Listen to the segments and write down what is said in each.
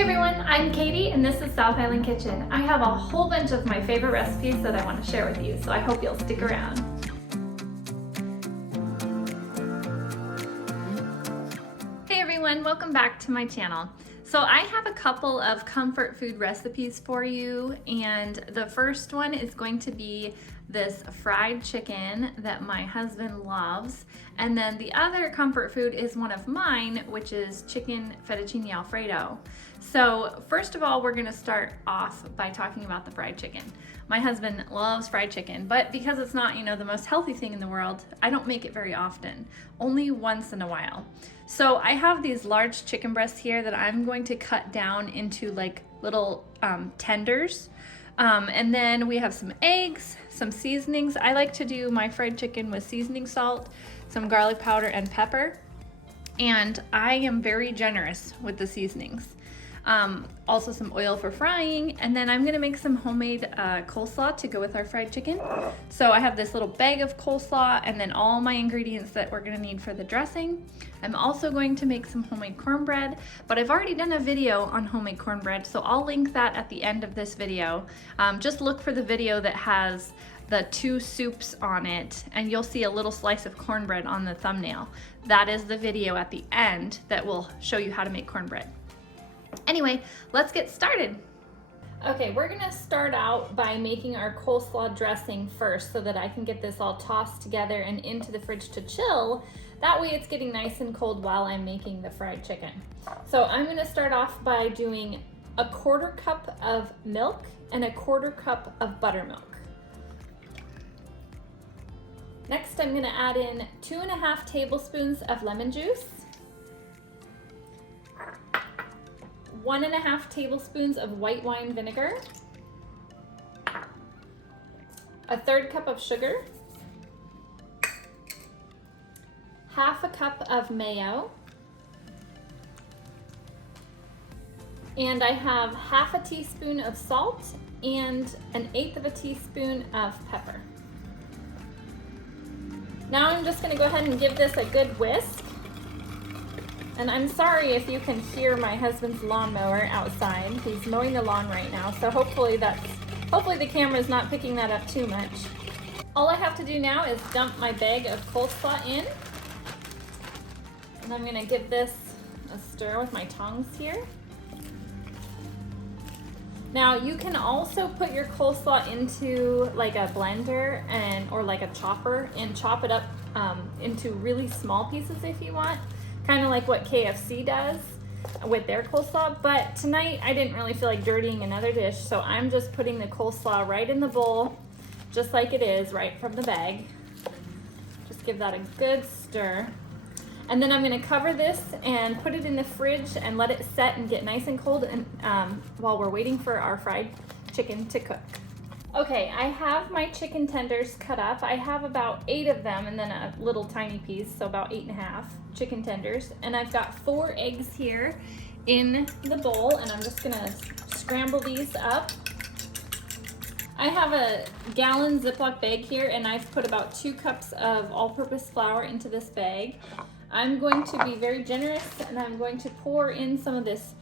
Hey everyone, I'm Katie and this is South Island Kitchen. I have a whole bunch of my favorite recipes that I want to share with you, so I hope you'll stick around. Hey everyone, welcome back to my channel. So I have a couple of comfort food recipes for you, and the first one is going to be this fried chicken that my husband loves, and then the other comfort food is one of mine, which is chicken fettuccine Alfredo. So first of all, we're gonna start off by talking about the fried chicken. My husband loves fried chicken, but because it's not, the most healthy thing in the world, I don't make it very often, only once in a while. So I have these large chicken breasts here that I'm going to cut down into like little tenders. And then we have some eggs, some seasonings. I like to do my fried chicken with seasoning salt, some garlic powder and pepper. And I am very generous with the seasonings. Also some oil for frying, and then I'm gonna make some homemade coleslaw to go with our fried chicken. So I have this little bag of coleslaw and then all my ingredients that we're gonna need for the dressing. I'm also going to make some homemade cornbread, but I've already done a video on homemade cornbread, so I'll link that at the end of this video. Just look for the video that has the 2 soups on it, and you'll see a little slice of cornbread on the thumbnail. That is the video at the end that will show you how to make cornbread. Anyway, let's get started. Okay, we're gonna start out by making our coleslaw dressing first so that I can get this all tossed together and into the fridge to chill. That way it's getting nice and cold while I'm making the fried chicken. So I'm gonna start off by doing a 1/4 cup of milk and a 1/4 cup of buttermilk. Next, I'm gonna add in 2.5 tablespoons of lemon juice, 1.5 tablespoons of white wine vinegar, 1/3 cup of sugar, 1/2 cup of mayo, and I have 1/2 teaspoon of salt and 1/8 teaspoon of pepper. Now I'm just going to go ahead and give this a good whisk. And I'm sorry if you can hear my husband's lawnmower outside. He's mowing the lawn right now, so hopefully the camera's not picking that up too much. All I have to do now is dump my bag of coleslaw in. And I'm gonna give this a stir with my tongs here. Now you can also put your coleslaw into like a blender or like a chopper and chop it up into really small pieces if you want. Kind of like what KFC does with their coleslaw, but tonight I didn't really feel like dirtying another dish, so I'm just putting the coleslaw right in the bowl, just like it is, right from the bag. Just give that a good stir. And then I'm gonna cover this and put it in the fridge and let it set and get nice and cold and while we're waiting for our fried chicken to cook. Okay, I have my chicken tenders cut up. I have about 8 of them and then a little tiny piece, so about 8.5 chicken tenders. And I've got 4 eggs here in the bowl, and I'm just gonna scramble these up. I have a gallon Ziploc bag here, and I've put about 2 cups of all-purpose flour into this bag. I'm going to be very generous, and I'm going to pour in some of this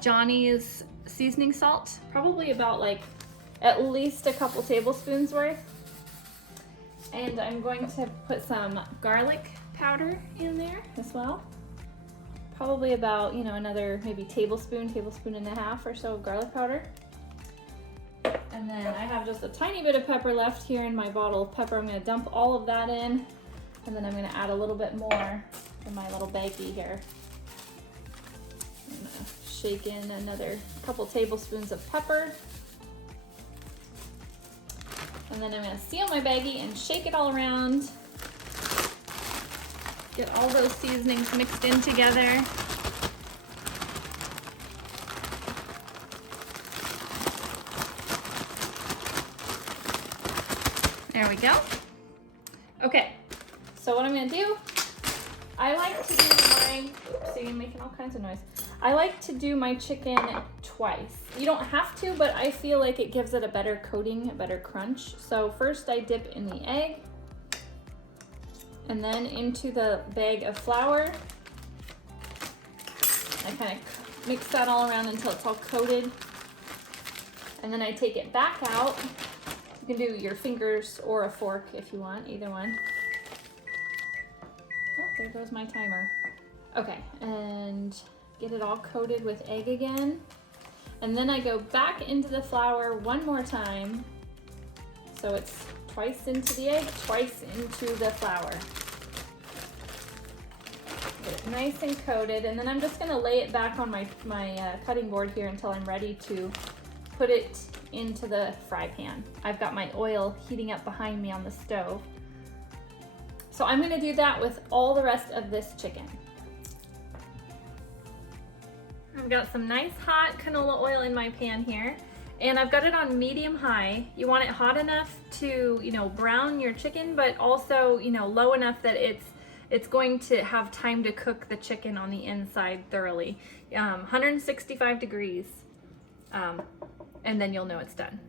Johnny's seasoning salt, probably about like at least a couple tablespoons worth. And I'm going to put some garlic powder in there as well. Probably about, another maybe tablespoon and a half or so of garlic powder. And then I have just a tiny bit of pepper left here in my bottle of pepper. I'm gonna dump all of that in, and then I'm gonna add a little bit more in my little baggie here. I'm gonna shake in another couple tablespoons of pepper. And then I'm gonna seal my baggie and shake it all around. Get all those seasonings mixed in together. There we go. Okay, so what I'm gonna do, I like to do my, see, I'm making all kinds of noise. I like to do my chicken twice. You don't have to, but I feel like it gives it a better coating, a better crunch. So first I dip in the egg, and then into the bag of flour. I kind of mix that all around until it's all coated. And then I take it back out. You can do your fingers or a fork if you want, either one. Oh, there goes my timer. Okay, and get it all coated with egg again. And then I go back into the flour one more time. So it's twice into the egg, twice into the flour. Get it nice and coated, and then I'm just gonna lay it back on my cutting board here until I'm ready to put it into the fry pan. I've got my oil heating up behind me on the stove. So I'm gonna do that with all the rest of this chicken. I've got some nice hot canola oil in my pan here, and I've got it on medium high. You want it hot enough to, brown your chicken, but also, low enough that it's going to have time to cook the chicken on the inside thoroughly. 165 degrees, and then you'll know it's done.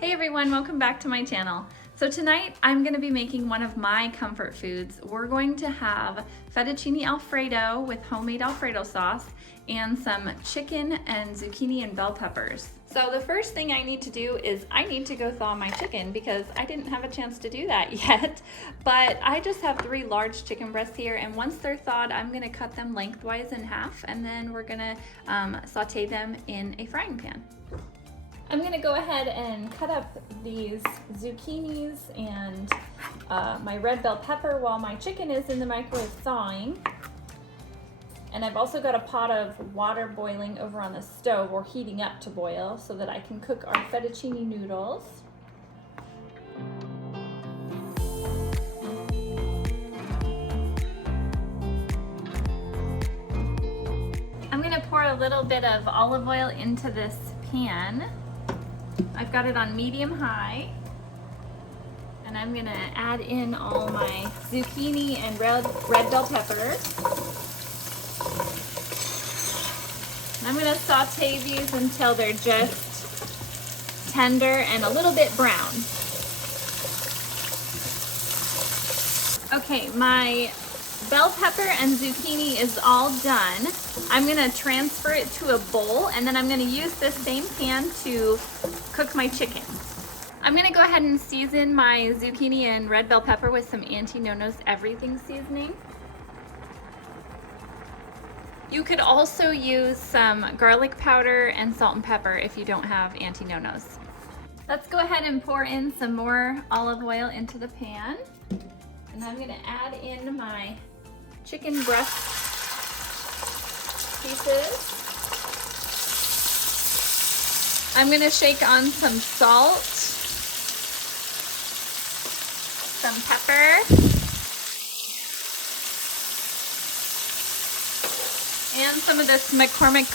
Hey everyone, welcome back to my channel. So tonight I'm gonna be making one of my comfort foods. We're going to have fettuccine Alfredo with homemade Alfredo sauce and some chicken and zucchini and bell peppers. So the first thing I need to do is I need to go thaw my chicken because I didn't have a chance to do that yet. But I just have 3 large chicken breasts here, and once they're thawed, I'm gonna cut them lengthwise in half, and then we're gonna saute them in a frying pan. I'm gonna go ahead and cut up these zucchinis and my red bell pepper while my chicken is in the microwave thawing. And I've also got a pot of water boiling over on the stove, or heating up to boil, so that I can cook our fettuccine noodles. I'm gonna pour a little bit of olive oil into this pan. I've got it on medium high, and I'm gonna add in all my zucchini and red bell peppers. And I'm gonna saute these until they're just tender and a little bit brown. Okay, my bell pepper and zucchini is all done. I'm gonna transfer it to a bowl, and then I'm gonna use this same pan to cook my chicken. I'm gonna go ahead and season my zucchini and red bell pepper with some Auntie Nono's everything seasoning. You could also use some garlic powder and salt and pepper if you don't have Auntie Nono's. Let's go ahead and pour in some more olive oil into the pan. And I'm gonna add in my chicken breast pieces. I'm gonna shake on some salt, some pepper, and some of this McCormick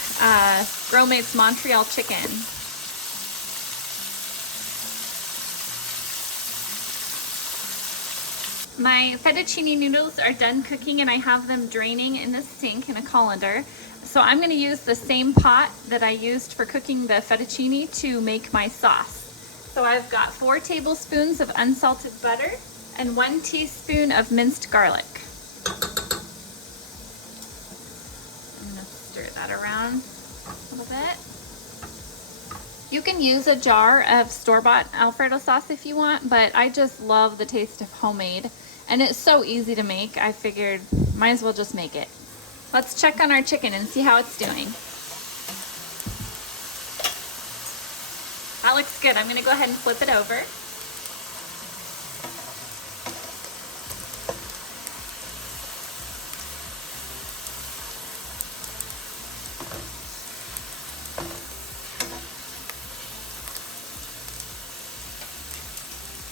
Grow Mates Montreal chicken. My fettuccine noodles are done cooking, and I have them draining in the sink in a colander. So I'm going to use the same pot that I used for cooking the fettuccine to make my sauce. So I've got 4 tablespoons of unsalted butter and 1 teaspoon of minced garlic. I'm going to stir that around a little bit. You can use a jar of store-bought Alfredo sauce if you want, but I just love the taste of homemade. And it's so easy to make, I figured might as well just make it. Let's check on our chicken and see how it's doing. That looks good. I'm gonna go ahead and flip it over.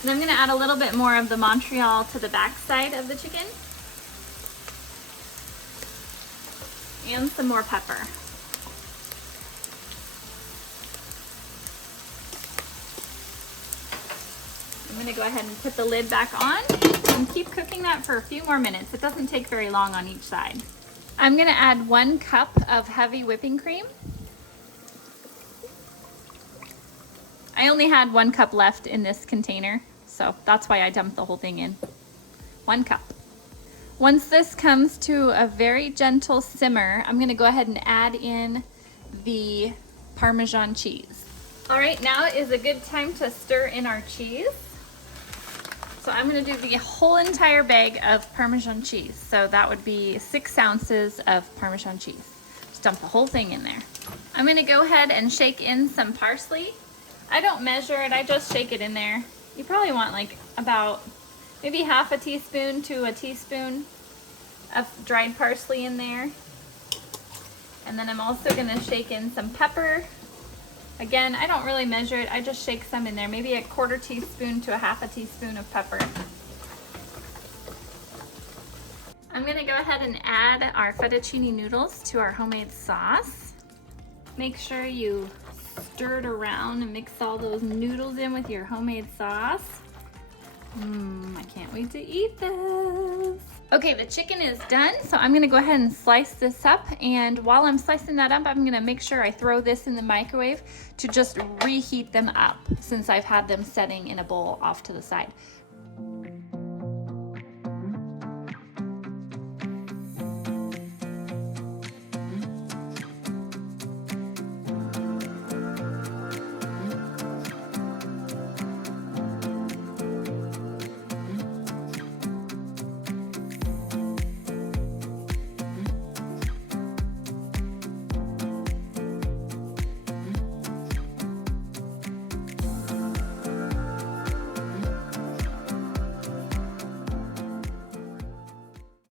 And I'm going to add a little bit more of the Montreal to the back side of the chicken. And some more pepper. I'm going to go ahead and put the lid back on and keep cooking that for a few more minutes. It doesn't take very long on each side. I'm going to add 1 cup of heavy whipping cream. I only had 1 cup left in this container, so that's why I dumped the whole thing in. 1 cup. Once this comes to a very gentle simmer, I'm going to go ahead and add in the Parmesan cheese. All right, now is a good time to stir in our cheese. So I'm going to do the whole entire bag of Parmesan cheese. So that would be 6 ounces of Parmesan cheese. Just dump the whole thing in there. I'm going to go ahead and shake in some parsley. I don't measure it, I just shake it in there. You probably want like about maybe half a teaspoon to a teaspoon of dried parsley in there. And then I'm also going to shake in some pepper. Again, I don't really measure it, I just shake some in there, maybe a 1/4 teaspoon to a half a teaspoon of pepper. I'm going to go ahead and add our fettuccine noodles to our homemade sauce. Make sure you stir it around and mix all those noodles in with your homemade sauce. I can't wait to eat this. Okay, the chicken is done, so I'm gonna go ahead and slice this up, and while I'm slicing that up, I'm gonna make sure I throw this in the microwave to just reheat them up since I've had them setting in a bowl off to the side.